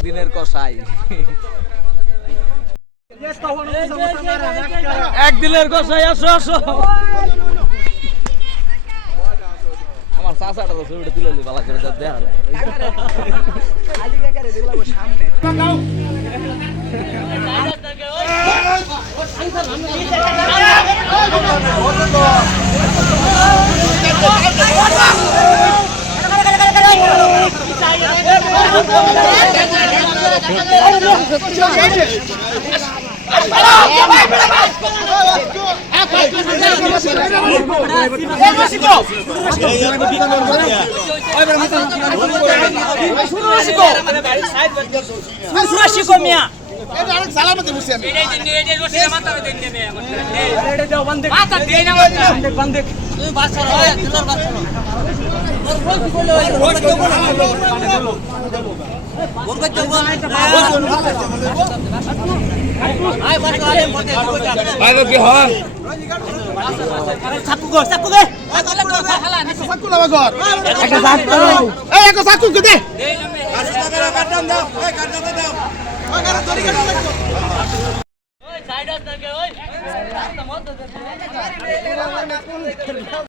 একদিনের কষাই একদিনের কষাই আসো আসো আমার চাচাটা তো ছবিটা তুলে নি ভালো করে দেখা